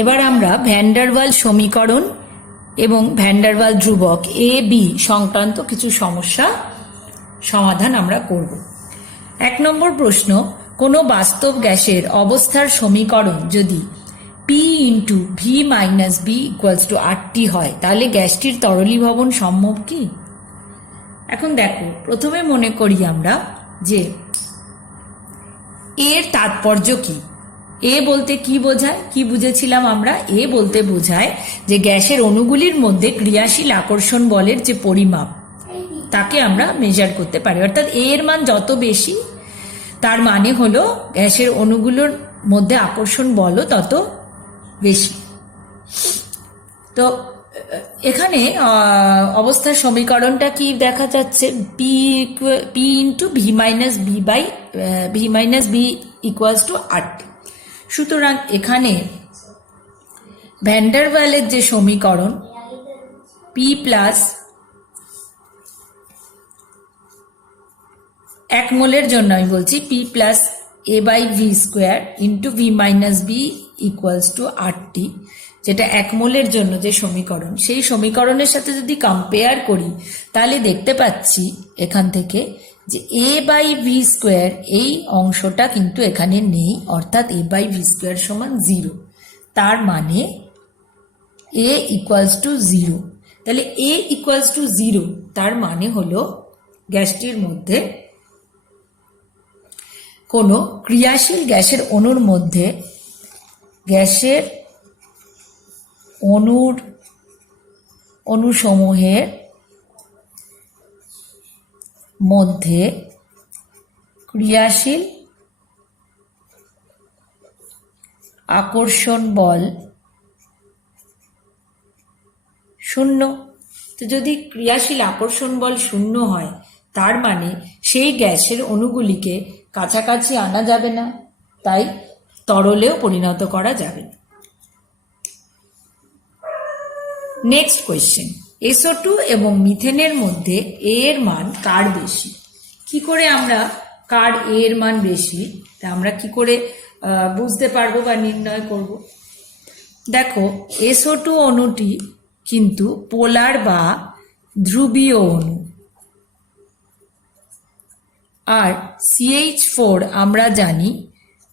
এবার আমরা van der ওয়াল সমীকরণ এবং ভ্যান ডার ওয়াল ধ্রুবক এ বি সংক্রান্ত কিছু সমস্যা সমাধান আমরা করব। 1 নম্বর প্রশ্ন, কোনো বাস্তব গ্যাসের অবস্থার সমীকরণ যদি P into V minus B equals to RT হয় তাহলে গ্যাসটির তরলীভবন সম্ভব কি? এখন দেখো, প্রথমে মনে করি আমরা যে এর তাৎপর্য কি। এ বলতে কি বোঝায়, কি বুঝেছিলাম আমরা? এ বলতে বোঝায় যে গ্যাসের অণুগুলির মধ্যে ক্রিয়াশীল আকর্ষণ বলের যে পরিমাপ তাকে আমরা মেজার করতে পারি, অর্থাৎ এর মান যত বেশি তার মানে হলো গ্যাসের অণুগুলোর মধ্যে আকর্ষণ বলও তত বেশি। তো এখানে অবস্থার সমীকরণটা কি দেখা যাচ্ছে? P into V minus B by V minus B equals to RT। সুতরাং এখানে ভ্যান ডার ওয়ালের যে সমীকরণ পি প্লাস 1 মোলের জন্য আমি বলছি P plus A by V square into V minus B equals to RT, যেটা 1 মোলের জন্য যে সমীকরণ, সেই সমীকরণের সাথে যদি কম্পেয়ার করি তাহলে দেখতে পাচ্ছি এখান থেকে যে এ বাই ভি স্কোয়ার এই অংশটা কিন্তু এখানে নেই, অর্থাৎ এ বাই ভি স্কোয়ার সমান 0। তার মানে এ ইকুয়ালস টু 0। তাহলে এ ইকুয়ালস টু 0 তার মানে হলো গ্যাসটির মধ্যে কোনো ক্রিয়াশীল গ্যাসের অণুর মধ্যে গ্যাসের অণুসমূহের মধ্যে ক্রিয়াশীল আকর্ষণ বল 0। তো যদি ক্রিয়াশীল আকর্ষণ বল 0 হয় তার মানে সেই গ্যাসের অণুগুলিকে কাছাকাছি আনা যাবে না, তাই তরলেও পরিণত করা যাবে না। নেক্সট কোয়েশ্চেন, SO2 এবং মিথেনের মধ্যে এ এর মান কার বেশি? কি করে আমরা কার এ এর মান বেশি তা আমরা কি করে বুঝতে পারবো বা নির্ণয় করব? দেখো, SO2 অণুটি কিন্তু পোলার বা ধ্রুবীয় অণু, আর CH4 আমরা জানি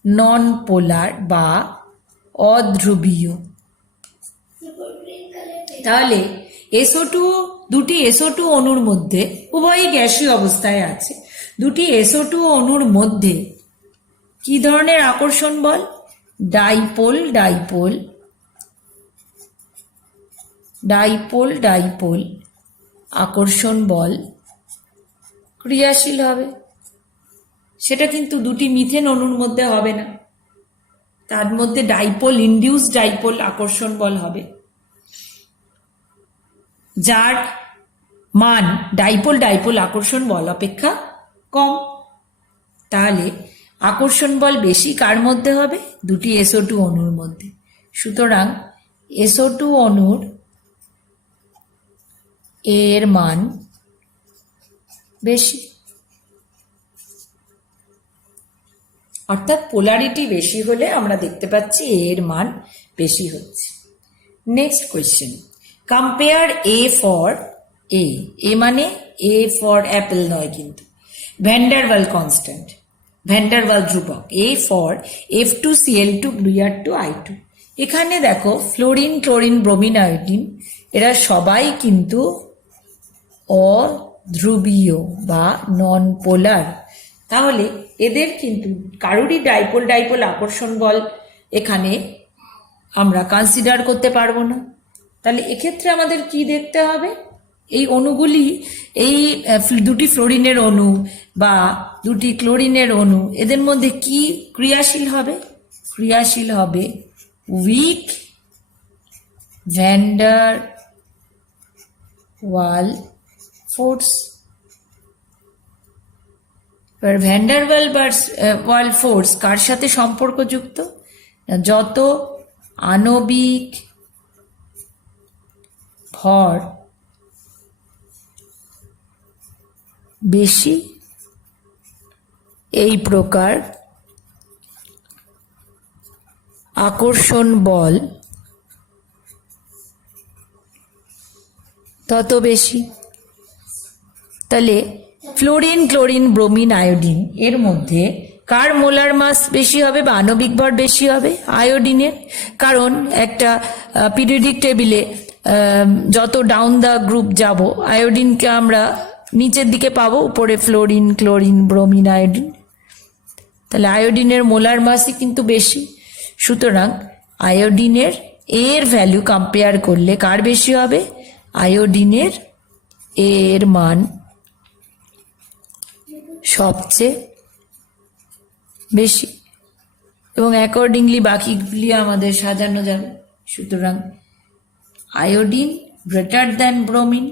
নন পোলার বা অধ্রুবীয়। তাহলে দুটি SO2 অণুর মধ্যে উভয়ই গ্যাসীয় অবস্থায় আছে। দুটি SO2 অণুর মধ্যে কি ধরনের আকর্ষণ বল? ডাইপোল ডাইপোল ডাইপোল ডাইপোল আকর্ষণ বল ক্রিয়াশীল হবে। সেটা কিন্তু দুটি মিথেন অণুর মধ্যে হবে না, তার মধ্যে ডাইপোল ইনডিউস ডাইপোল আকর্ষণ বল হবে, যার মান ডাইপোল ডাইপোল আকর্ষণ বল অপেক্ষা কম। তাহলে আকর্ষণ বল বেশি কার মধ্যে হবে? দুটি SO2 অণুর মধ্যে। সুতরাং SO2 অণুর এর মান বেশি, অর্থাৎ পোলারিটি বেশি হলে আমরা দেখতে পাচ্ছি এর মান বেশি হচ্ছে। Next question, compare A for a মানে এ ফর অ্যাপেল নয় কিন্তু, ভ্যান ডার ওয়াল কনস্ট্যান্ট, ভ্যান ডার ওয়াল ধ্রুবক A for F2Cl2 Br2 I2। এখানে দেখো ফ্লোরিন, ক্লোরিন, ব্রোমিন, আয়োডিন এরা সবাই কিন্তু অধ্রুবীয় বা নন পোলার। তাহলে এদের কিন্তু কারোরই ডাইপোল ডাইপোল আকর্ষণ বল এখানে আমরা কনসিডার করতে পারবো না। তাহলে এক্ষেত্রে আমাদের কি দেখতে হবে? এই অণুগুলি, এই দুটি ফ্লোরিনের অণু বা দুটি ক্লোরিনের অণু, এদের মধ্যে কি ক্রিয়াশীল হবে? ক্রিয়াশীল হবে উইক ভ্যান ডার ওয়াল ফোর্স। এবার ভ্যান ডার ওয়াল ফোর্স কার সাথে সম্পর্কযুক্ত? যত আণবিক ভর বেশি এই প্রকার আকর্ষণ বল তত বেশি। তাহলে ফ্লোরিন, ক্লোরিন, ব্রোমিন, আয়োডিন এর মধ্যে কার মোলার মাস বেশি হবে বা আণবিক ভর বেশি হবে? আয়োডিনের। কারণ একটা পিরিয়ডিক টেবিলে যত ডাউন দ্য গ্রুপ যাব, আয়োডিনকে আমরা নিচের দিকে পাবো, উপরে ফ্লোরিন, ক্লোরিন, ব্রোমিন, আয়োডিন। তাহলে আয়োডিনের মোলার মাসই কিন্তু বেশি। সুতরাং আয়োডিনের এর ভ্যালু কম্পেয়ার করলে কার বেশি হবে? আয়োডিনের এর মান সবচেয়ে বেশি, এবং অ্যাকর্ডিংলি বাকিগুলি আমাদের সাজানো যাবে। সুতরাং iodine greater than bromine,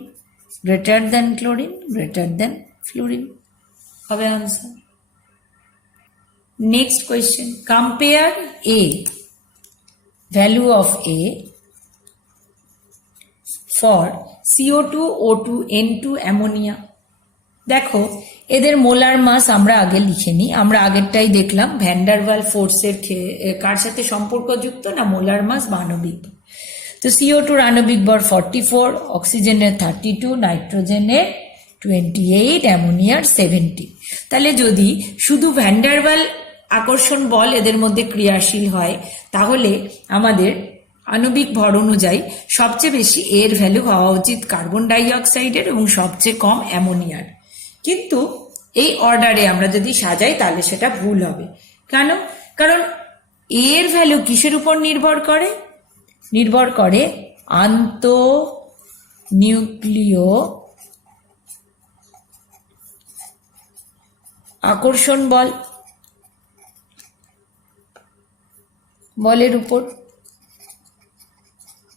greater than chlorine, greater than fluorine হবে answer. Next question, compare a value of a for CO2, O2, N2, ammonia. দেখো এদের মোলার মাস আমরা আগে লিখে নিই, আমরা আগেরটাই দেখলাম ভ্যান্ডারওয়াল ফোর্সের কার সাথে সম্পর্কযুক্ত না মোলার মাস বা আণবিক। তো CO2 আণবিক ভর 44, অক্সিজেনের 32, নাইট্রোজেনের 28, অ্যামোনিয়ার 70। তাহলে যদি শুধু ভ্যান্ডারওয়াল আকর্ষণ বল এদের মধ্যে ক্রিয়াশীল হয়, তাহলে আমাদের আণবিক ভর অনুযায়ী সবচেয়ে বেশি এর ভ্যালু হওয়া উচিত কার্বন ডাই অক্সাইডের এবং সবচেয়ে কম অ্যামোনিয়ার। কিন্তু এই অর্ডারে আমরা যদি সাজাই তাহলে সেটা ভুল হবে। কেন? কারণ এর ভ্যালু কিসের উপর নির্ভর করে? নির্ভর করে আন্তঃনিউক্লিয় আকর্ষণ বলের উপর।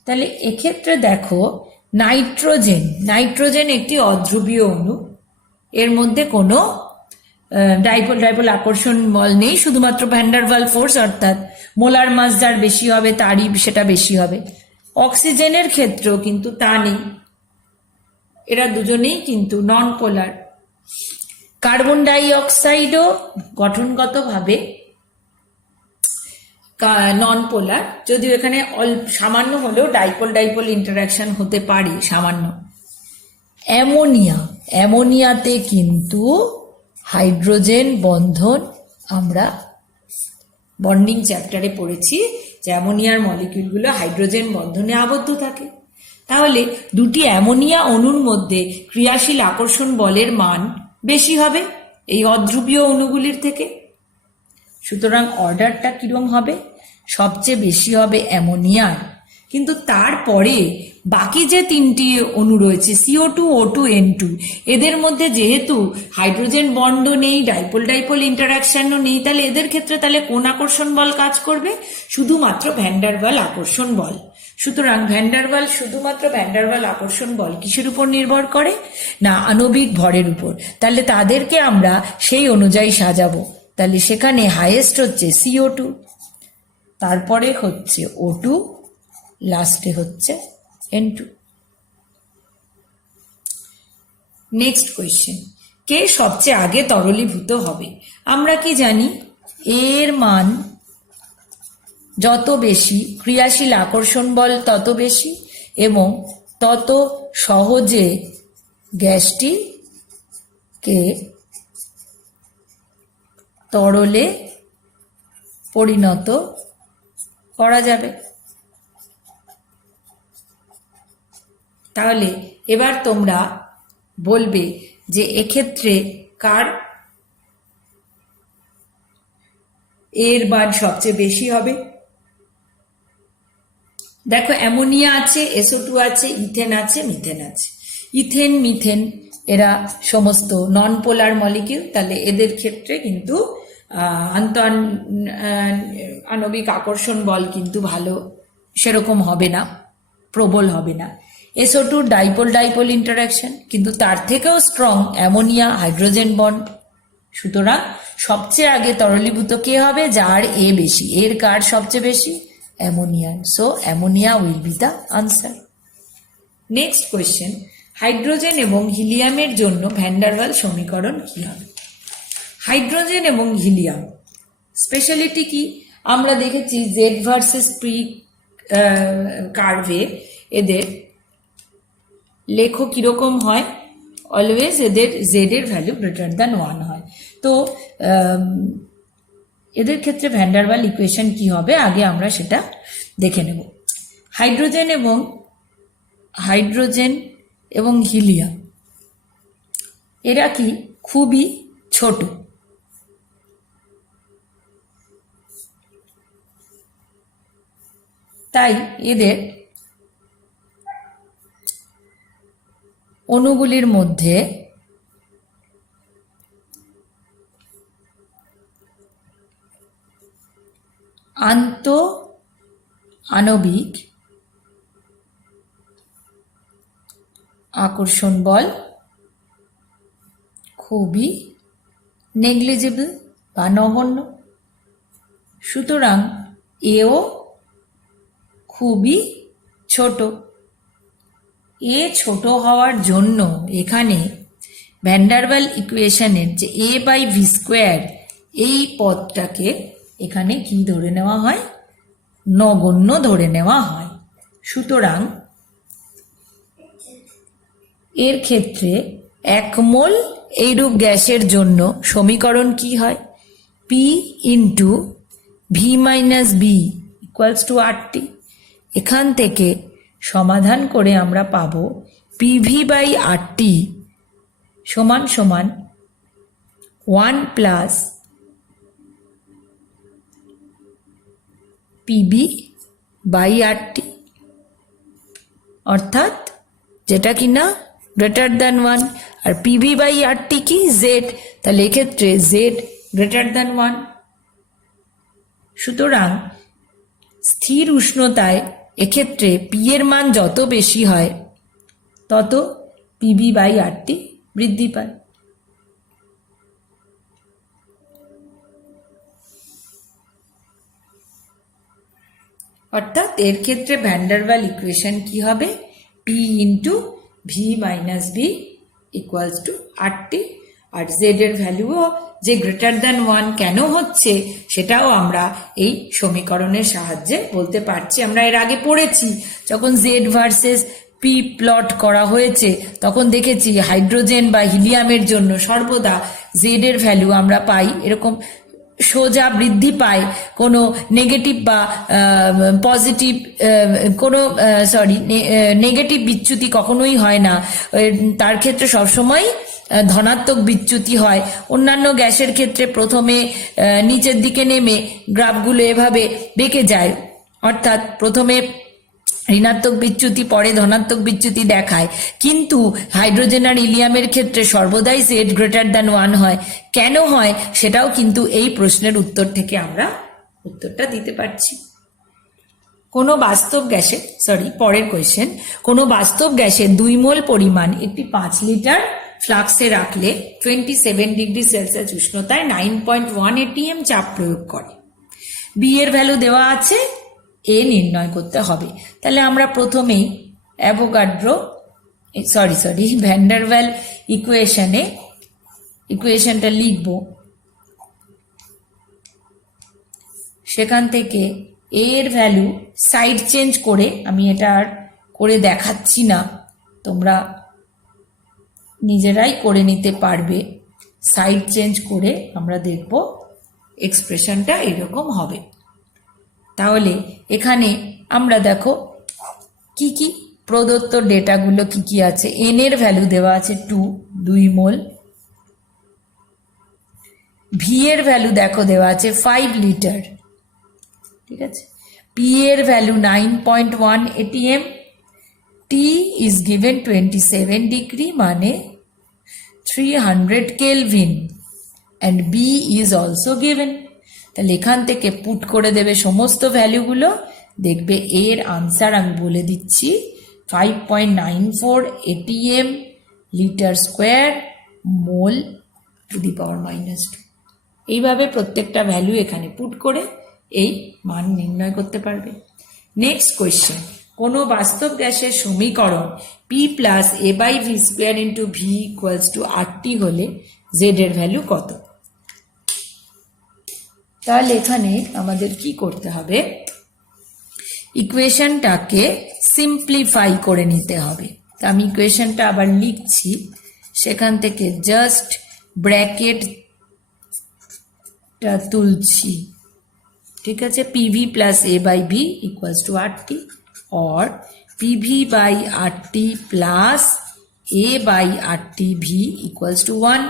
তাহলে এক্ষেত্রে দেখো নাইট্রোজেন একটি অধ্রুবীয় অণু, এর মধ্যে কোনো ডাইপোল আকর্ষণ বল নেই, শুধুমাত্র ভ্যান্ডারওয়াল ফোর্স, অর্থাৎ মোলার মাস যার বেশি হবে তারই সেটা বেশি হবে। অক্সিজেনের ক্ষেত্রেও কিন্তু তা নেই, এরা দুজনেই কিন্তু নন পোলার। কার্বন ডাই অক্সাইডও গঠনগতভাবে নন পোলার, যদিও এখানে সামান্য হলেও ডাইপোল ইন্টারাকশন হতে পারে সামান্য। অ্যামোনিয়াতে কিন্তু হাইড্রোজেন বন্ধন, আমরা বন্ডিং চ্যাপ্টারে পড়েছি যে অ্যামোনিয়ার মলিকিউলগুলো হাইড্রোজেন বন্ধনে আবদ্ধ থাকে। তাহলে দুটি অ্যামোনিয়া অণুর মধ্যে ক্রিয়াশীল আকর্ষণ বলের মান বেশি হবে এই অধ্রুবীয় অণুগুলির থেকে। সুতরাং অর্ডারটা কিরম হবে? সবচেয়ে বেশি হবে অ্যামোনিয়ার, কিন্তু তারপরে বাকি যে তিনটি অণু রয়েছে CO2, O2, N2, এদের মধ্যে যেহেতু হাইড্রোজেন বন্ড নেই, ডাইপোল ইন্টারাকশনও নেই, তাহলে এদের ক্ষেত্রে তাহলে কোন আকর্ষণ বল কাজ করবে? শুধুমাত্র ভ্যান্ডারওয়াল আকর্ষণ বল। সুতরাং শুধুমাত্র ভ্যান্ডারওয়াল আকর্ষণ বল কিসের উপর নির্ভর করে? না আণবিক ভরের উপর। তাহলে তাদেরকে আমরা সেই অনুযায়ী সাজাবো। তাহলে সেখানে হাইয়েস্ট হচ্ছে CO2, তারপরে হচ্ছে O2, লাস্টে হচ্ছে N2। নেক্সট কোয়েশ্চেন, কে সবচেয়ে আগে তরলীভূত হবে? আমরা কি জানি এর মান যত বেশি, ক্রিয়াশীল আকর্ষণ বল তত বেশি, এবং তত সহজে গ্যাসটিকে তরলে পরিণত করা যাবে। তাহলে এবার তোমরা বলবে যে এক্ষেত্রে কার এর মান সবচেয়ে বেশি হবে? দেখো অ্যামোনিয়া আছে, SO2 আছে, ইথেন আছে, মিথেন আছে। ইথেন, মিথেন এরা সমস্ত নন পোলার মলিকিউল, তাহলে এদের ক্ষেত্রে কিন্তু আণবিক আকর্ষণ বল কিন্তু ভালো সেরকম হবে না, প্রবল হবে না। SO2 ডাইপোল ইন্টারাকশন, কিন্তু তার থেকেও স্ট্রং অ্যামোনিয়া, হাইড্রোজেন বন্ড। সুতরাং সবচেয়ে আগে তরলীভূত কে হবে? যার এ বেশি। এর কার সবচেয়ে বেশি? Ammonia. So ammonia will be the answer. Next question, hydrogen এবং হিলিয়ামের জন্য ভ্যান্ডারওয়াল সমীকরণ কি হবে? হাইড্রোজেন এবং হিলিয়াম স্পেশালিটি কি? আমরা দেখেছি জেড ভার্সেস পি কার্ভে এদের লেখো কিরকম হয়, অলওয়েজ এদের জেড এর ভ্যালু গ্রেটার দ্যান 1 হয়। তো এদের ক্ষেত্রে ভ্যান ডার ওয়াল ইকুয়েশন কি হবে আগে আমরা সেটা দেখে নেব। হাইড্রোজেন এবং হিলিয়াম এরা কি খুবই ছোট, তাই এদের অণুগুলির মধ্যে আণবিক আকর্ষণ বল খুবই নেগলিজেবল বা নগণ্য। সুতরাং এও খুবই ছোট। এ ছোট হওয়ার জন্য এখানে ভ্যান ডার ওয়াল ইকুয়েশনের যে a/v² এই পদটাকে এখানে কি ধরে নেওয়া হয়, নগণ্য ধরে নেওয়া হয়। সুতরাং এর ক্ষেত্রে 1 মোল এইরূপ গ্যাসের জন্য সমীকরণ কি হয়, p × v - b = RT। এখান থেকে সমাধান করে আমরা পাব PV/RT সমান সমান 1 + PB/RT, অর্থাৎ যেটা কিনা গ্রেটার দ্যান 1, আর PB/RT কি Z, তাহলে এক্ষেত্রে Z গ্রেটার দ্যান 1। সুতরাং স্থির উষ্ণতায় এক্ষেত্রে P এর মান যত বেশি হয় তত PB/RT বৃদ্ধি পায়। অর্থাৎ এর ক্ষেত্রে ভ্যান ডার ওয়াল ইকুয়েশন কি হবে, P × v - b = RT। আর Z এর ভ্যালুও যে গ্রেটার দ্যান 1 কেন হচ্ছে সেটাও আমরা এই সমীকরণের সাহায্যে বলতে পারছি। আমরা এর আগে পড়েছি যখন Z ভার্সেস P প্লট করা হয়েছে তখন দেখেছি হাইড্রোজেন বা হিলিয়ামের জন্য সর্বদা Z এর ভ্যালু আমরা পাই এরকম সোজা বৃদ্ধি পায়, কোনো নেগেটিভ বা পজিটিভ নেগেটিভ বিচ্যুতি কখনোই হয় না, তার ক্ষেত্রে সবসময় ধনাত্মক বিচ্যুতি হয়। অন্যান্য গ্যাসের ক্ষেত্রে প্রথমে নিচের দিকে নেমে গ্রাফগুলো এভাবে বেঁকে যায়, অর্থাৎ প্রথমে ঋণাত্মক বিচ্যুতি পরে ধনাত্মক বিচ্যুতি দেখায়, কিন্তু হাইড্রোজেন আর হিলিয়ামের ক্ষেত্রে সর্বদাই Z গ্রেটার দ্যান 1 হয়। কেন হয় সেটাও কিন্তু এই প্রশ্নের উত্তর থেকে আমরা উত্তরটা দিতে পারছি। কোনো বাস্তব গ্যাসে পরের কোয়েশ্চেন, কোনো বাস্তব গ্যাসে 2 মোল পরিমাণ একটি 5 লিটার ফ্লাক্সে রাখলে 27 ডিগ্রি সেলসিয়াস উষ্ণতায় 9.1 atm চাপ প্রয়োগ করে। বি এর ভ্যালু দেওয়া আছে, এ নির্ণয় করতে হবে। তাহলে আমরা প্রথমেই ভ্যান ডার ওয়াল ইকুয়েশনটা লিখব। সেখান থেকে এ এর ভ্যালু সাইড চেঞ্জ করে, আমি এটা আর করে দেখাচ্ছি না, তোমরা নিজেরাই করে নিতে পারবে। সাইড চেঞ্জ করে আমরা দেখব এক্সপ্রেশনটা এরকম হবে। তাহলে এখানে আমরা দেখো কি কি প্রদত্ত ডেটাগুলো কি কি আছে। এন এর ভ্যালু দেওয়া আছে 2 মোল। ভি এর ভ্যালু দেখো দেওয়া আছে 5 লিটার, ঠিক আছে। পি এর value 9.1 atm। T is given 27 degree মানে 300 kelvin, and B is also given. তাহলে এখান থেকে পুট করে দেবে সমস্ত ভ্যালুগুলো, দেখবে এর আনসার আমি বলে দিচ্ছি 5.94 atm litre square mole to the power -2। এইভাবে প্রত্যেকটা ভ্যালু এখানে পুট করে এই মান নির্ণয় করতে পারবে। নেক্সট কোয়েশ্চেন, কোনো বাস্তব গ্যাসের সমীকরণ P + a/v² × v = RT হলে Z এর ভ্যালু কত? তাহলে এখানে আমাদের কি করতে হবে, ইকুয়েশনটাকে সিম্পলিফাই করে নিতে হবে। তা আমি ইকুয়েশনটা আবার লিখছি, সেখান থেকে জাস্ট ব্র্যাকেটটা তুলছি, ঠিক আছে। PV plus A by V equals to RT, और PV by RT plus A by RT V equals to 1।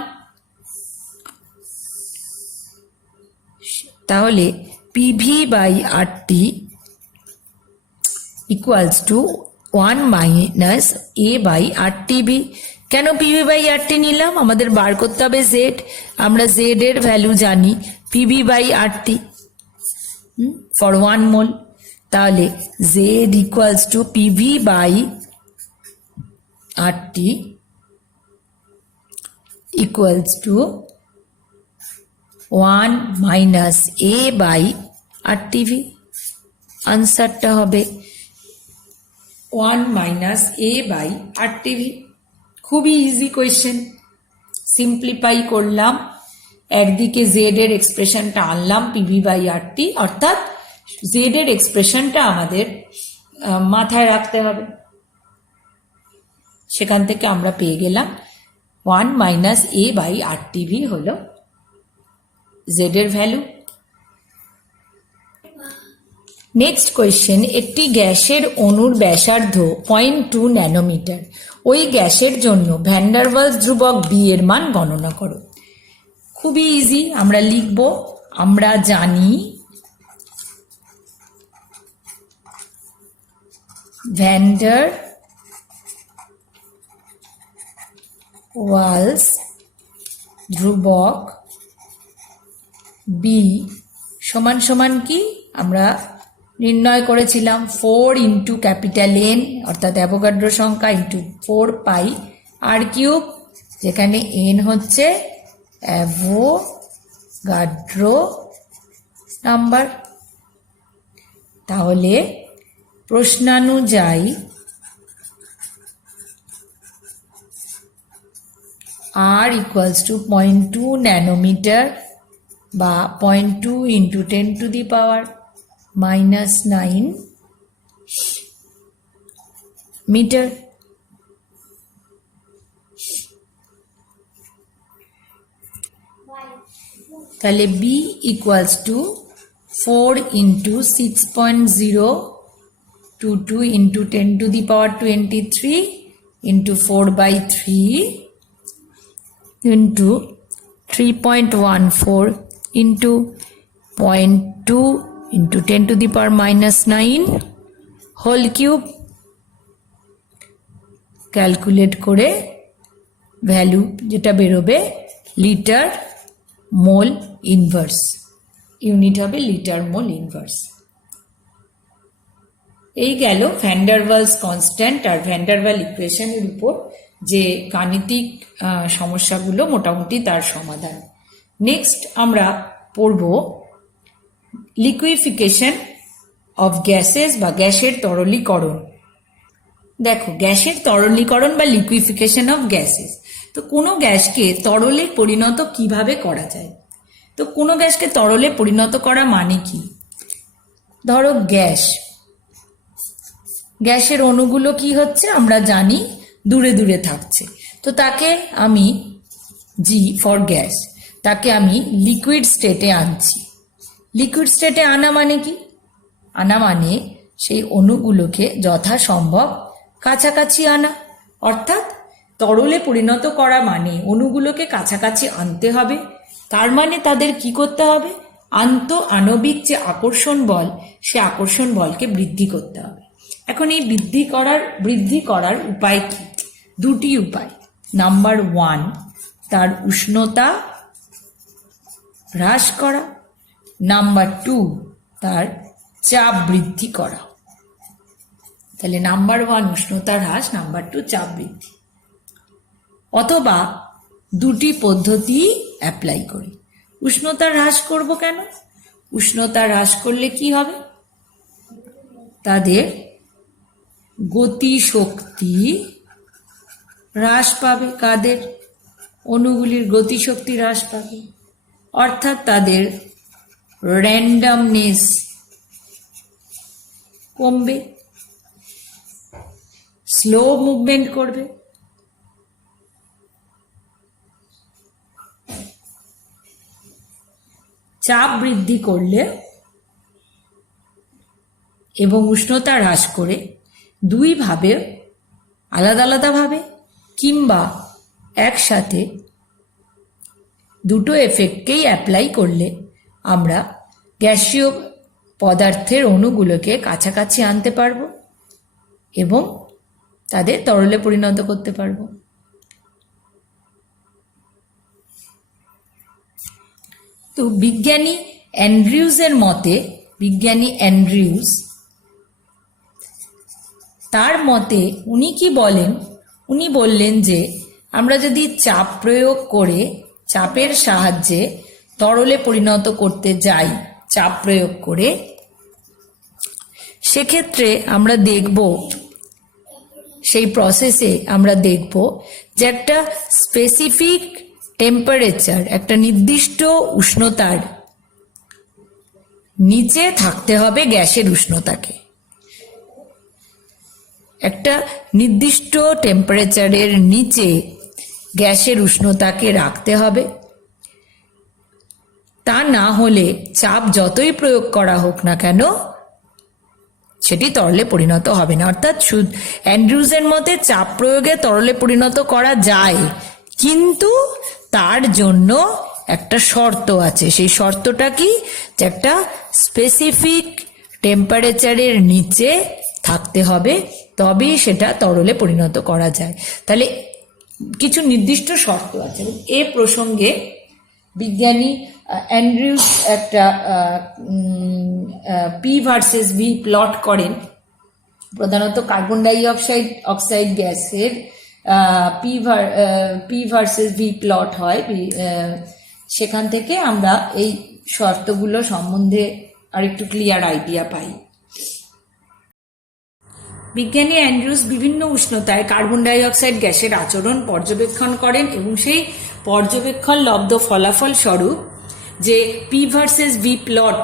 তাহলে PV by RT equals to 1 minus A by RT V. কেন পিভি বাই আরটি নিলাম? আমাদের বার করতে হবে Z, আমরা Z এর value জানি PV by RT for 1 mole. তাহলে Z equals to PV by RT equals to 1 minus A by RT V. আনসারটা হবে 1 minus A by RT V. খুবই ইজি কোয়েশ্চেন, সিম্পলিফাই করলাম, একদিকে জেড এর এক্সপ্রেশনটা আনলাম পিভি বাই আরটি, অর্থাৎ জেড এর এক্সপ্রেশনটা আমাদের মাথায় রাখতে হবে। সেখান থেকে আমরা পেয়ে গেলাম 1 minus A by RT V হলো জেড এর ভ্যালু। নেক্সট কোয়েশ্চেন, একটি গ্যাসের অণুর ব্যাসার্ধ 0.2 ন্যানোমিটার, ওই গ্যাসের জন্য ভ্যান ডার ওয়ালস ধ্রুবক বি এর মান গণনা করো। খুবই ইজি, আমরা লিখব, আমরা জানি ভ্যান ডার ওয়ালস ধ্রুবক বি সমান সমান কি আমরা নির্ণয় করেছিলাম 4 ইন্টু ক্যাপিটাল এন, অর্থাৎ অ্যাভোগাড্রো সংখ্যা ইন্টু 4 পাই আর কিউব, যেখানে এন হচ্ছে অ্যাভোগাড্রো নাম্বার। তাহলে প্রশ্নানুযায়ী আর ইকুয়ালস টু 0.2 ন্যানোমিটার বা 0.2 into 10 to the power -9 metre. তাহলে b equals to 4 into 6.022 into 10 to the power 23 into 4/3 into 3.14 into 0.2 into 10 to the power -9 whole cube. Calculate করে value যেটা বেরোবে litre mole inverse, unit হবে litre mole inverse. এই গেল van der Waals constant আর van der ওয়াল ইকুয়েশনের উপর যে গাণিতিক সমস্যাগুলো, মোটামুটি তার সমাধান। নেক্সট আমরা পড়ব লিকুইফিকেশন অফ গ্যাসেস বা গ্যাসের তরলীকরণ। দেখো, গ্যাসের তরলীকরণ বা লিকুইফিকেশন অফ গ্যাসেস, তো কোনো গ্যাসকে তরলে পরিণত কিভাবে করা যায়? তো কোনো গ্যাসকে তরলে পরিণত করা মানে কি? ধরো গ্যাসের অণুগুলো কি হচ্ছে আমরা জানি দূরে দূরে থাকছে, তো তাকে আমি জি ফর গ্যাস, তাকে আমি লিকুইড স্টেটে আনছি। লিকুইড স্টেটে আনা মানে কি? আনা মানে সেই অণুগুলোকে যথাসম্ভব কাছাকাছি আনা, অর্থাৎ তরলে পরিণত করা মানে অণুগুলোকে কাছাকাছি আনতে হবে। তার মানে তাদের কি করতে হবে? আণবিক যে আকর্ষণ বল, সে আকর্ষণ বলকে বৃদ্ধি করতে হবে। এখন এই বৃদ্ধি করার উপায় কি? দুটি উপায়। নাম্বার 1, তার উষ্ণতা হ্রাস করা। নাম্বার 2, তার চাপ বৃদ্ধি করা। তাহলে নাম্বার 1 উষ্ণতা হ্রাস, নাম্বার 2 চাপ বৃদ্ধি। অথবা দুটি পদ্ধতি অ্যাপ্লাই করি। উষ্ণতা হ্রাস করব কেন? উষ্ণতা হ্রাস করলে কি হবে? তাদের গতিশক্তি হ্রাস পাবে। কাদের? অণুগুলির গতিশক্তি হ্রাস পাবে, অর্থাৎ তাদের র্যান্ডমনেস কমবে। স্লো মুভমেন্ট করবে। চাপ বৃদ্ধি করলে এবং উষ্ণতা হ্রাস করে দুইভাবে, আলাদা আলাদাভাবে কিংবা একসাথে দুটো এফেক্টকেই অ্যাপ্লাই করলে আমরা গ্যাসীয় পদার্থের অণুগুলোকে কাছাকাছি আনতে পারবো এবং তাদের তরলে পরিণত করতে পারবো। তো বিজ্ঞানী অ্যান্ড্রিউজের মতে, বিজ্ঞানী অ্যান্ড্রিউজ, তার মতে উনি কি বলেন, উনি বললেন যে আমরা যদি চাপ প্রয়োগ করে, চাপের সাহায্যে তরলে পরিণত করতে যাই, চাপ প্রয়োগ করে, সেক্ষেত্রে আমরা দেখব, সেই প্রসেসে আমরা দেখব যে একটা স্পেসিফিক টেম্পারেচার, একটা নির্দিষ্ট উষ্ণতার নিচে থাকতে হবে গ্যাসের উষ্ণতাকে। একটা নির্দিষ্ট টেম্পারেচারের নিচে গ্যাসের উষ্ণতাকে রাখতে হবে। তা না হলে চাপ যতই প্রয়োগ করা হোক না কেন সেটি তরলে পরিণত হবে না। অর্থাৎ অ্যান্ড্রিউজের মতে চাপ প্রয়োগে তরলে পরিণত করা যায়, কিন্তু তার জন্য একটা শর্ত আছে। সেই শর্তটা কি? যে একটা স্পেসিফিক টেম্পারেচারের নিচে থাকতে হবে, তবেই সেটা তরলে পরিণত করা যায়। তাহলে কিছু নির্দিষ্ট শর্ত আছে। এ প্রসঙ্গে বিজ্ঞানী অ্যান্ড্রিউজ একটা পি ভার্সেস ভি প্লট করেন। প্রধানত কার্বন ডাই অক্সাইড গ্যাসের পি ভার্সেস ভি প্লট হয়। সেখান থেকে আমরা এই শর্তগুলো সম্বন্ধে আরেকটু ক্লিয়ার আইডিয়া পাই। বিজ্ঞানী অ্যান্ড্রিউজ বিভিন্ন উষ্ণতায় কার্বন ডাই অক্সাইড গ্যাসের আচরণ পর্যবেক্ষণ করেন এবং সেই পর্যবেক্ষণ লব্ধ ফলাফল স্বরূপ যে পি ভার্সেস ভি প্লট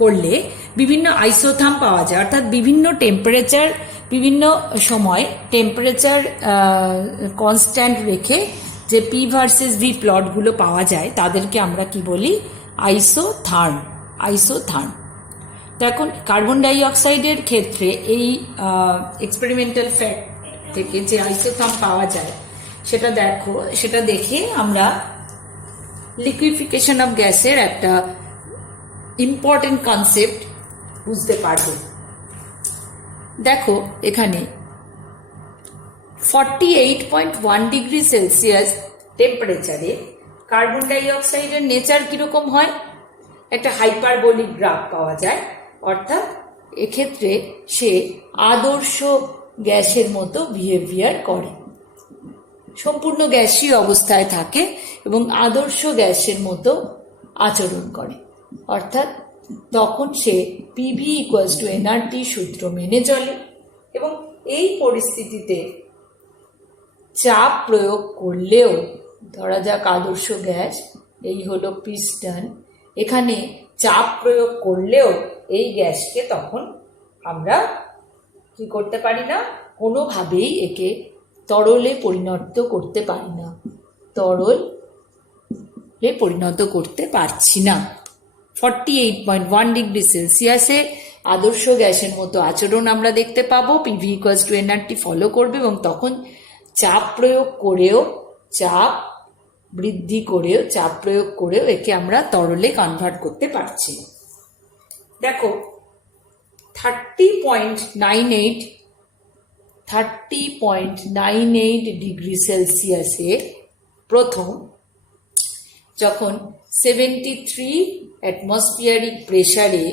করলে বিভিন্ন আইসোথার্ম পাওয়া যায়, অর্থাৎ বিভিন্ন টেম্পারেচার, বিভিন্ন সময় টেম্পারেচার কনস্ট্যান্ট রেখে যে পি ভার্সেস ভি প্লটগুলো পাওয়া যায় তাদেরকে আমরা কি বলি? আইসোথার্ম। তো এখন কার্বন ডাই অক্সাইডের ক্ষেত্রে এই এক্সপেরিমেন্টাল ফ্যাক্ট থেকে যে আইসোথার্ম পাওয়া যায় সেটা দেখে আমরা লিকুইফিকেশন অফ গ্যাসের একটা ইম্পর্টেন্ট কনসেপ্ট বুঝতে পারব। দেখো এখানে 48.1 ডিগ্রি সেলসিয়াস টেম্পারেচারে কার্বন ডাই অক্সাইডের নেচার কিরকম হয়? একটা হাইপারবোলিক গ্রাফ পাওয়া যায়। অর্থাৎ এক্ষেত্রে সে আদর্শ গ্যাসের মতো বিহেভিয়ার করে, সম্পূর্ণ গ্যাসীয় অবস্থায় থাকে এবং আদর্শ গ্যাসের মতো আচরণ করে। অর্থাৎ তখন সে পিভি ইকুয়ালস টু এনআরটি সূত্র মেনে চলে এবং এই পরিস্থিতিতে চাপ প্রয়োগ করলেও, ধরা যাক আদর্শ গ্যাস, এই হলো পিস্টন, এখানে চাপ প্রয়োগ করলেও এই গ্যাসকে তখন আমরা কি করতে পারি না, কোনোভাবেই একে তরলে পরিণত করতে পারি না, তরলে পরিণত করতে পারছি না। 48.1 ডিগ্রি সেলসিয়াসে আদর্শ গ্যাসের মতো আচরণ আমরা দেখতে পাবো, PV equals to nRT follow করবে এবং তখন চাপ প্রয়োগ করেও, চাপ বৃদ্ধি করেও, চাপ প্রয়োগ করেও একে আমরা তরলে কনভার্ট করতে পারছি। দেখো 30.98 ডিগ্রি সেলসিয়াসে প্রথম যখন 73 অ্যাটমসফিয়ারিক প্রেসারে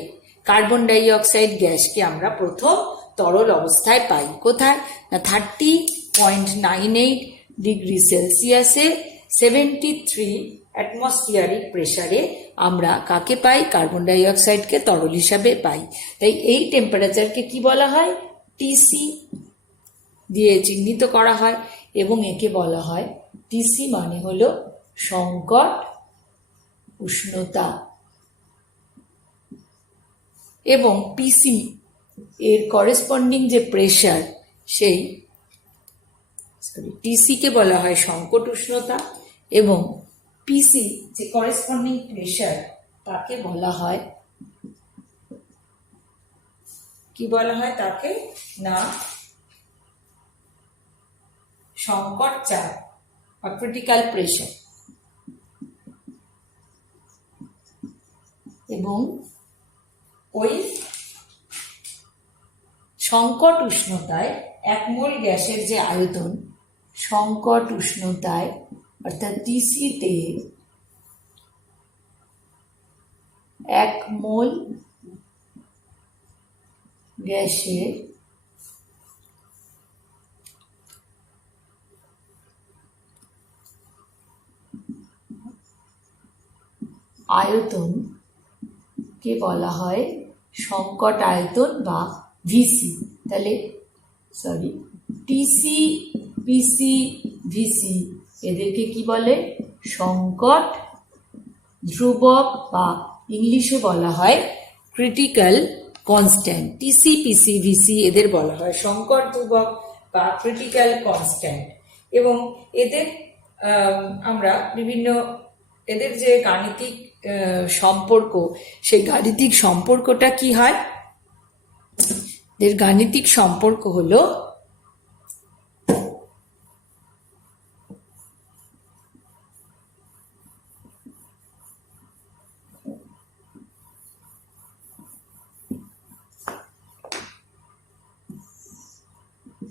কার্বন ডাই অক্সাইড গ্যাসকে আমরা প্রথম তরল অবস্থায় পাই। কোথায় না 30.98 ডিগ্রি সেলসিয়াসে 73 অ্যাটমসফিয়ারিক প্রেসারে আমরা কাকে পাই? কার্বন ডাই অক্সাইডকে তরল হিসাবে পাই। তাই এই টেম্পারেচারকে কি বলা হয়? টিসি দিয়ে চিহ্নিত করা হয় এবং একে বলা হয়, টিসি মানে হলো সংকট উষ্ণতা, এবং পিসি এর করেসপন্ডিং যে প্রেসার, সেই টিসি কে বলা হয় সংকট উষ্ণতা, এবং পিসি যে করেসপন্ডিং প্রেশার তাকে বলা হয়, কি বলা হয় তাকে না সংকট চাপ বা ক্রিটিক্যাল প্রেশার। এবং ওই সংকট উষ্ণতায় 1 মোল গ্যাসের যে আয়তন, সংকট উষ্ণতায় অর্থাৎ টিসিতে 1 মোল গ্যাসের আয়তন কে বলা হয় সংকট আয়তন বা ভিসি। তাহলে টিসি, পিসি, ভিসি এদেরকে কি বলে সংকট ধ্রুবক বা ইংলিশে বলা হয় ক্রিটিক্যাল কনস্ট্যান্ট। টিসি, পিসি, ভিসি এদের বলা হয় সংকট ধ্রুবক বা ক্রিটিক্যাল কনস্ট্যান্ট। এবং এদের আমরা বিভিন্ন এদের যে গাণিতিক সম্পর্ক, সেই গাণিতিক সম্পর্কটা কি হয়, এদের গাণিতিক সম্পর্ক হলো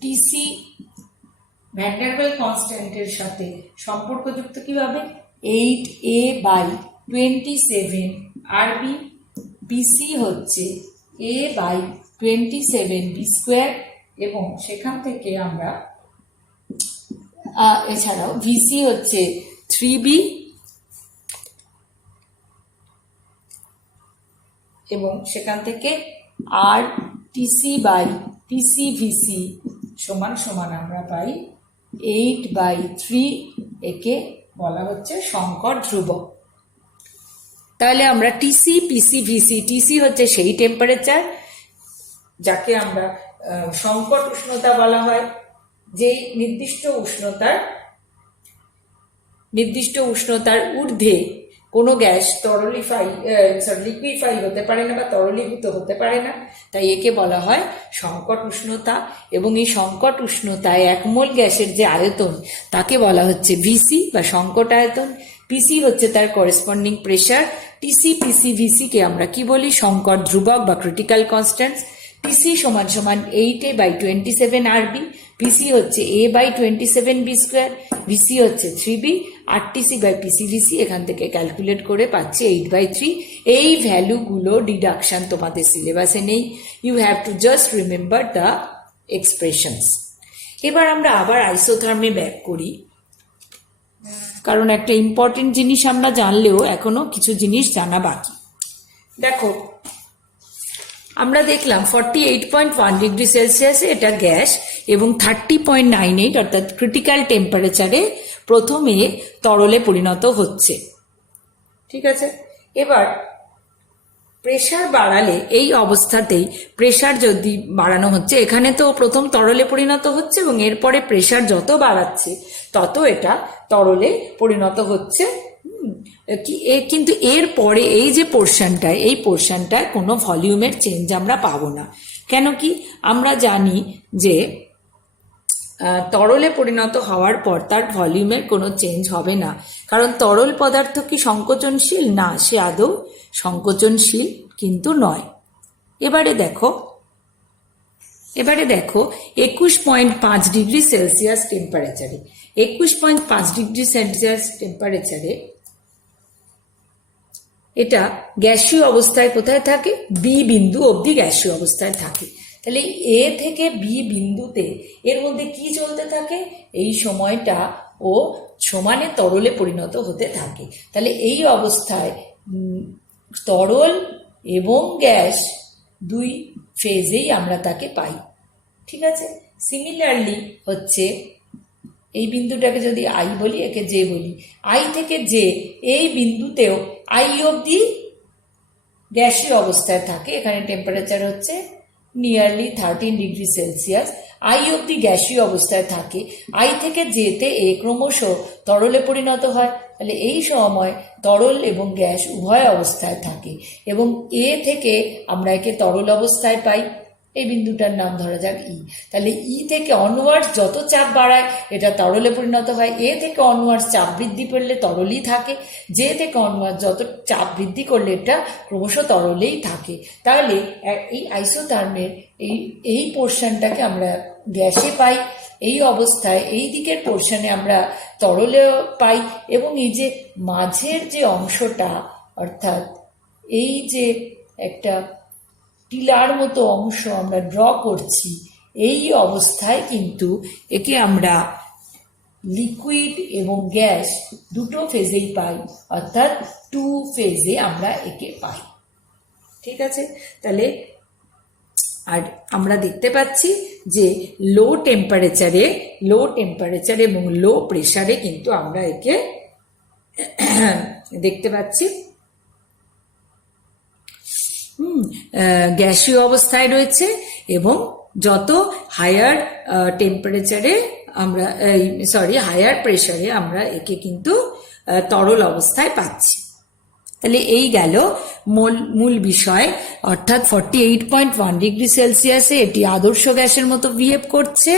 টিসি ভ্যান ডার ওয়েল কনস্ট্যান্টের সাথে সম্পর্কযুক্ত কিভাবে 8a/27 আরবি, পিসি হচ্ছে a/27 বি স্কোয়ার, এবং সেখান থেকে আমরা এছাড়াও ভিসি হচ্ছে 3b, এবং সেখান থেকে আর টিসি/পিসি ভিসি সমান সমান আমরা পাই 8/3। একে বলা হচ্ছে সংকট ধ্রুবক। তাহলে আমরা টিসি, পিসি, ভিসি, টিসি হচ্ছে সেই টেম্পারেচার যাকে আমরা সংকট উষ্ণতা বলা হয়, যেই নির্দিষ্ট উষ্ণতার ঊর্ধ্বে কোনো গ্যাস লিকুইফাই হতে পারে না বা তরলীভূত হতে পারে না, তাই একে বলা হয় সংকট উষ্ণতা। এবং এই সংকট উষ্ণতায় 1 মোল গ্যাসের যে আয়তন তাকে বলা হচ্ছে ভিসি বা সংকট আয়তন। পিসি হচ্ছে তার করেসপন্ডিং প্রেশার। টিসি, পিসি, ভিসি কে আমরা কি বলি সংকট ধ্রুবক বা ক্রিটিক্যাল কনস্ট্যান্ট। টিসি সমান সমান 8a/27 আরবি, পিসি হচ্ছে a/27 বি স্কোয়ার, ভিসি হচ্ছে 3b, আর টিসি/পিসি ভিসি এখান থেকে ক্যালকুলেট করে পাচ্ছি 8/3। এই ভ্যালুগুলো ডিডাকশন তোমাদের সিলেবাসে নেই, you have to just remember the expressions. এবার আমরা আবার আইসোথার্মে ব্যাক করি, কারণ একটা ইম্পর্টেন্ট জিনিস আমরা জানলেও এখনো কিছু জিনিস জানা বাকি। দেখো, আমরা দেখলাম 48.1 ডিগ্রি সেলসিয়াসে এটা গ্যাস এবং 30.98 অর্থাৎ ক্রিটিক্যাল টেম্পারেচারে প্রথমে তরলে পরিণত হচ্ছে। ঠিক আছে, এবার প্রেশার বাড়ালে এই অবস্থাতেই প্রেশার যদি বাড়ানো হচ্ছে, এখানে তো প্রথম তরলে পরিণত হচ্ছে এবং এরপরে প্রেশার যত বাড়াচ্ছে তত এটা তরলে পরিণত হচ্ছে। কিন্তু এর পরে এই যে পোর্শনটায়, এই পোর্শনটায় কোনো ভলিউমের চেঞ্জ আমরা পাবো না। কেন কি, আমরা জানি যে তরলে পরিণত হওয়ার পর তার ভলিউমের কোনো চেঞ্জ হবে না, কারণ তরল পদার্থ কি সংকোচনশীল? না, সে আদৌ সংকোচনশীল কিন্তু নয়। এবারে দেখো 21.5 ডিগ্রি সেলসিয়াস টেম্পারেচারে 21.5 ডিগ্রি সেলসিয়াস টেম্পারেচারে এটা গ্যাসীয় অবস্থায় কোথায় থাকে? বি বিন্দু অবধি গ্যাসীয় অবস্থায় থাকে। তাহলে এ থেকে বি বিন্দুতে এর মধ্যে কি চলতে থাকে? এই সময়টা ও সমানে তরলে পরিণত হতে থাকে। তাহলে এই অবস্থায় তরল এবং গ্যাস দুই ফেজেই আমরা তাকে পাই। ঠিক আছে, সিমিলারলি হচ্ছে এই বিন্দুটাকে যদি আই বলি, একে জে বলি, আই থেকে জে এই বিন্দুতেও আই অবধি গ্যাসীয় অবস্থায় থাকে। এখানে টেম্পারেচার হচ্ছে নিয়ারলি 13 ডিগ্রি সেলসিয়াস। আই অবধি গ্যাসীয় অবস্থায় থাকে, আই থেকে জেতে এ ক্রমশ তরলে পরিণত হয়। তাহলে এই সময় তরল এবং গ্যাস উভয় অবস্থায় থাকে এবং এ থেকে আমরা একে তরল অবস্থায় পাই। এই বিন্দুটার নাম ধরা যাক ই। তাহলে ই থেকে অনওয়ার্ডস যত চাপ বাড়ায় এটা তরলে পরিণত হয়, এ থেকে অনওয়ার্ডস চাপ বৃদ্ধি করলে তরলই থাকে, যে থেকে অনওয়ার্ডস যত চাপ বৃদ্ধি করলে এটা ক্রমশ তরলেই থাকে। তাহলে এই আইসোথার্মের এই পোর্শনটাকে আমরা গ্যাসে পাই, এই অবস্থায় এই দিকের পোর্শনে আমরা তরলে পাই এবং এই যে মাঝের যে অংশটা অর্থাৎ এই যে একটা টিলার মতো অংশ আমরা ড্র করছি, এই অবস্থায় কিন্তু একে আমরা লিকুইড এবং গ্যাস দুটো ফেজেই পাই, অর্থাৎ টু ফেজে আমরা একে পাই। ঠিক আছে, তাহলে আর আমরা দেখতে পাচ্ছি যে লো টেম্পারেচারে এবং লো প্রেসারে কিন্তু আমরা একে দেখতে পাচ্ছি গ্যাসীয় অবস্থায় রয়েছে এবং যত হায়ার টেম্পারেচারে আমরা হায়ার প্রেসারে আমরা একে কিন্তু তরল অবস্থায় পাচ্ছি। তাহলে এই গেল মূল বিষয়, অর্থাৎ 48.1 ডিগ্রি সেলসিয়াসে এটি আদর্শ গ্যাসের মতো বিহেভ করছে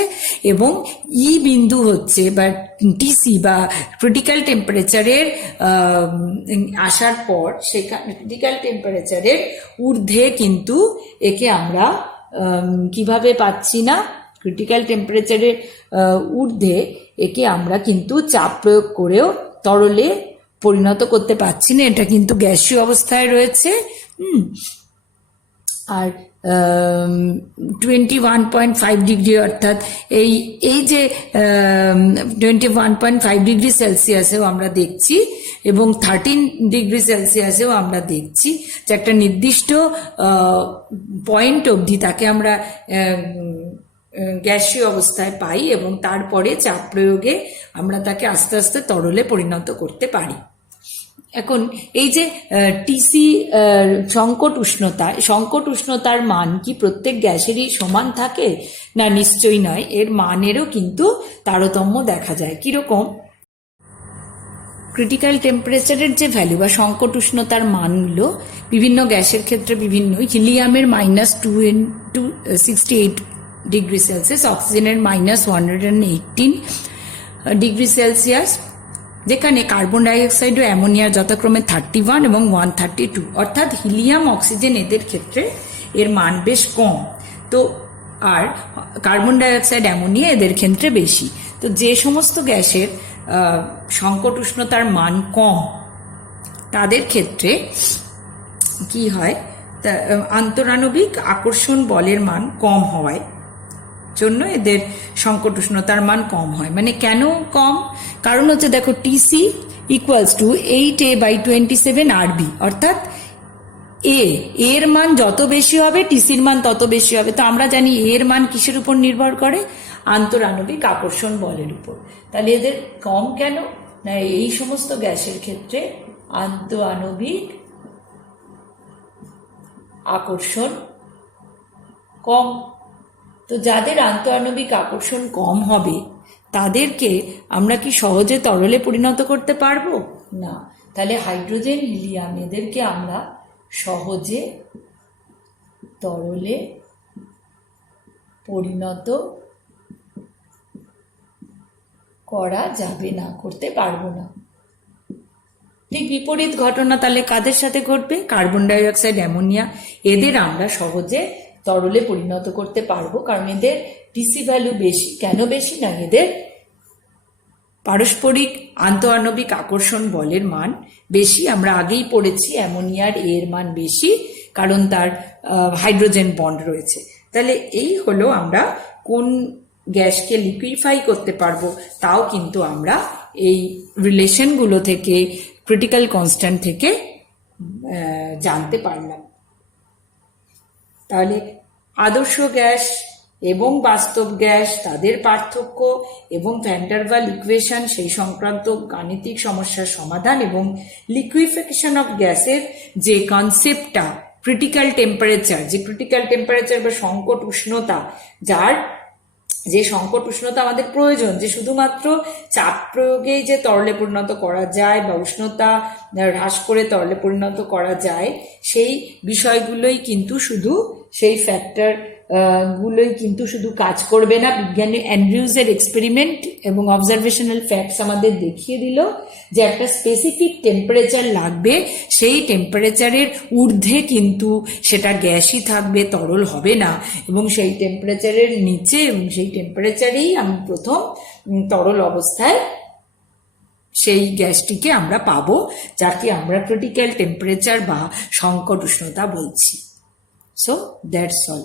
এবং ই বিন্দু হচ্ছে বা টিসি বা ক্রিটিক্যাল টেম্পারেচারের আসার পর সেখানে ক্রিটিক্যাল টেম্পারেচারের ঊর্ধ্বে কিন্তু একে আমরা কিভাবে পাচ্ছি না, ক্রিটিক্যাল টেম্পারেচারের ঊর্ধ্বে একে আমরা কিন্তু চাপ প্রয়োগ করেও তরলে পরিণত করতে পারছি না, এটা কিন্তু গ্যাসীয় অবস্থায় রয়েছে। আর 21.5 ডিগ্রি অর্থাৎ এই যে 21.5 ডিগ্রি সেলসিয়াসেও আমরা দেখছি এবং 13 ডিগ্রি সেলসিয়াসেও আমরা দেখছি যে একটা নির্দিষ্ট পয়েন্ট অবধি তাকে আমরা গ্যাসীয় অবস্থায় পাই এবং তারপরে চাপ প্রয়োগে আমরা তাকে আস্তে আস্তে তরলে পরিণত করতে পারি। এখন এই যে টিসি সংকট উষ্ণতার মান কি প্রত্যেক গ্যাসেরই সমান থাকে? না, নিশ্চয়ই নয়, এর মানেরও কিন্তু তারতম্য দেখা যায়। কিরকম? ক্রিটিক্যাল টেম্পারেচারের যে ভ্যালু বা সংকট উষ্ণতার মানগুলো বিভিন্ন গ্যাসের ক্ষেত্রে বিভিন্ন। হিলিয়ামের -268 ডিগ্রি সেলসিয়াস, অক্সিজেনের -118 ডিগ্রি সেলসিয়াস, যেখানে কার্বন ডাইঅক্সাইড ও অ্যামোনিয়ার যথাক্রমে 31 এবং 132, অর্থাৎ হিলিয়াম অক্সিজেন এদের ক্ষেত্রে এর মান বেশ কম, তো আর কার্বন ডাইঅক্সাইড অ্যামোনিয়া এদের ক্ষেত্রে বেশি। তো যে সমস্ত গ্যাসের সংকট উষ্ণতার মান কম তাদের ক্ষেত্রে কি হয়, আন্তরাণবিক আকর্ষণ বলের মান কম হওয়ায় জন্য এদের সংকট উষ্ণতার মান কম হয়। মানে কেন কম? কারণ হচ্ছে দেখো, TC equals to 8a/27 RB, অর্থাৎ এর মান যত বেশি হবে টিসির মান তত বেশি হবে। তো আমরা জানি এর মান কিসের উপর নির্ভর করে? আন্তরাণবিক আকর্ষণ বলের উপর। তাহলে এদের কম কেন? না, এই সমস্ত গ্যাসের ক্ষেত্রে আন্তঃআণবিক আকর্ষণ কম। তো যাদের আন্তঃআণবিক আকর্ষণ কম হবে তাদেরকে আমরা কি সহজে তরলে পরিণত করতে পারবো? না। তাহলে হাইড্রোজেন, হিলিয়াম এদেরকে আমরা সহজে তরলে পরিণত করা যাবে না, করতে পারবো না। ঠিক বিপরীত ঘটনা তাহলে কাদের সাথে ঘটবে? কার্বন ডাইঅক্সাইড, অ্যামোনিয়া এদের আমরা সহজে তরলে পরিণত করতে পারবো, কারণ এদের টিসি ভ্যালু বেশি। কেন বেশি? না, এদের পারস্পরিক আন্তঃআণবিক আকর্ষণ বলের মান বেশি। আমরা আগেই পড়েছি অ্যামোনিয়ার এর মান বেশি কারণ তার হাইড্রোজেন বন্ড রয়েছে। তাহলে এই হলো আমরা কোন গ্যাসকে লিকুইফাই করতে পারবো, তাও কিন্তু আমরা এই রিলেশনগুলো থেকে, ক্রিটিক্যাল কনস্ট্যান্ট থেকে জানতে পারলাম। তাহলে আদর্শ গ্যাস এবং বাস্তব গ্যাস, তাদের পার্থক্য এবং ভ্যান ডার ওয়াল ইকুয়েশন সেই সংক্রান্ত গাণিতিক সমস্যার সমাধান এবং লিকুইফিকেশন অফ গ্যাসের যে কনসেপ্টটা, ক্রিটিক্যাল টেম্পারেচার বা সংকট উষ্ণতা, যার যে সংকট উষ্ণতা আমাদের প্রয়োজন, যে শুধুমাত্র চাপ প্রয়োগেই যে তরলে পরিণত করা যায় বা উষ্ণতা হ্রাস করে তরলে পরিণত করা যায়, সেই বিষয়গুলোই কিন্তু শুধু, সেই ফ্যাক্টর গুলোই কিন্তু শুধু কাজ করবে না। বিজ্ঞানী অ্যান্ড্রিউজের এক্সপেরিমেন্ট এবং অবজারভেশনাল ফ্যাক্টস আমাদের দেখিয়ে দিল যে একটা স্পেসিফিক টেম্পারেচার লাগবে, সেই টেম্পারেচারের ঊর্ধ্বে কিন্তু সেটা গ্যাসই থাকবে, তরল হবে না, এবং সেই টেম্পারেচারের নিচে এবং সেই টেম্পারেচারেই আমি প্রথম তরল অবস্থায় সেই গ্যাসটিকে আমরা পাবো, যাকে আমরা ক্রিটিক্যাল টেম্পারেচার বা সংকট উষ্ণতা বলছি। So that's all.